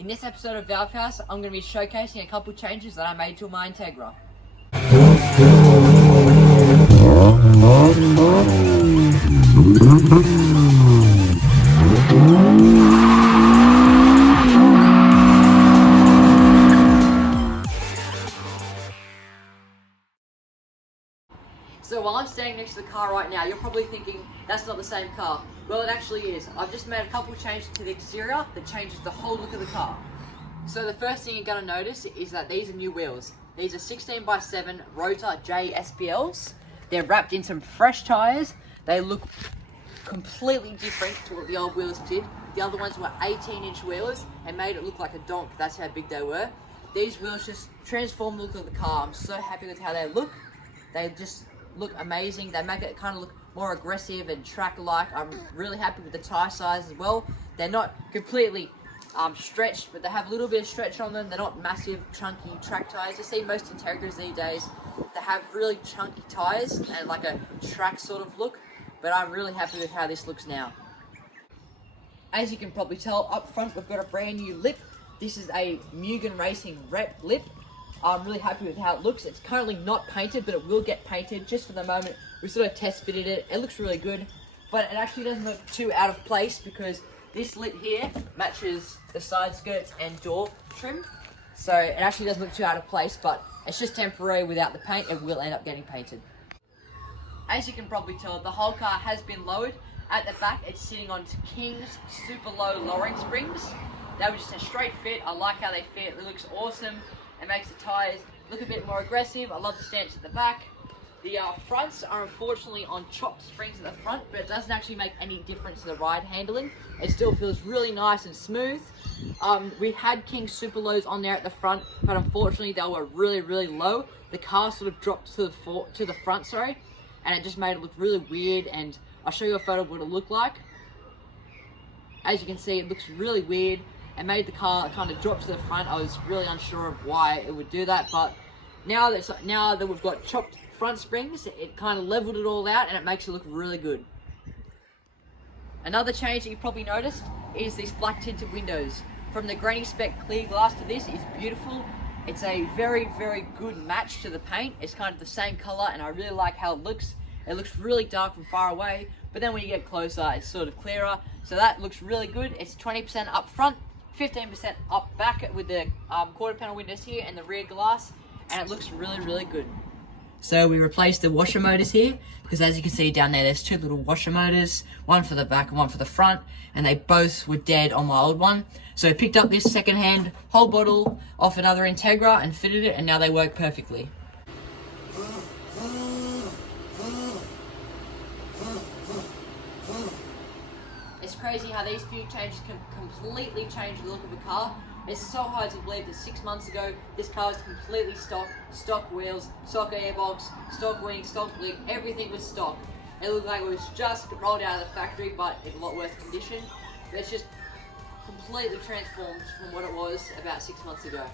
In this episode of Valve House, I'm going to be showcasing a couple changes that I made to my Integra. So while I'm standing next to the car right now, you're probably thinking, that's not the same car. Well, it actually is. I've just made a couple changes to the exterior that changes the whole look of the car. So the first thing you're going to notice is that these are new wheels. These are 16x7 Rotor J SPLs. They're wrapped in some fresh tyres. They look completely different to what the old wheels did. The other ones were 18-inch wheels and made it look like a donk. That's how big they were. These wheels just transform the look of the car. I'm so happy with how they look. They just look amazing. They make it kind of look more aggressive and track-like. I'm really happy with the tyre size as well. They're not completely stretched, but they have a little bit of stretch on them. They're not massive, chunky track tyres. You see most Integras these days, they have really chunky tyres and like a track sort of look, but I'm really happy with how this looks now. As you can probably tell, up front we've got a brand new lip. This is a Mugen Racing Rep lip. I'm really happy with how it looks. It's currently not painted, but it will get painted. Just for the moment, we sort of test fitted it. It looks really good, but it actually doesn't look too out of place because this lip here matches the side skirts and door trim. So it actually doesn't look too out of place, but it's just temporary without the paint. It will end up getting painted. As you can probably tell, the whole car has been lowered. At the back, it's sitting on King's super low lowering springs. They were just a straight fit. I like how they fit. It looks awesome. It makes the tyres look a bit more aggressive. I love the stance at the back. The fronts are unfortunately on chopped springs at the front, but it doesn't actually make any difference to the ride handling. It still feels really nice and smooth. We had King Super Lows on there at the front, but unfortunately they were really, really low. The car sort of dropped to the front, and it just made it look really weird, and I'll show you a photo of what it looked like. As you can see, it looks really weird. It made the car kind of drop to the front. I was really unsure of why it would do that, but now that we've got chopped front springs, it kind of leveled it all out and it makes it look really good. Another change that you've probably noticed is these black tinted windows. From the granny spec clear glass to this is beautiful. It's a very, very good match to the paint. It's kind of the same color and I really like how it looks. It looks really dark from far away, but then when you get closer, it's sort of clearer. So that looks really good. It's 20% up front, 15% up back with the quarter panel windows here and the rear glass, and it looks really, really good. So we replaced the washer motors here because as you can see down there, there's two little washer motors, one for the back and one for the front, and they both were dead on my old one. So I picked up this second-hand whole bottle off another Integra and fitted it, and now they work perfectly. It's crazy how these few changes can completely change the look of a car. It's so hard to believe that 6 months ago, this car was completely stock wheels, stock airbox, stock wing, stock lid, everything was stock. It looked like it was just rolled out of the factory, but in a lot worse condition. But it's just completely transformed from what it was about 6 months ago.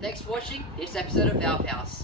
Thanks for watching this episode of Valve House.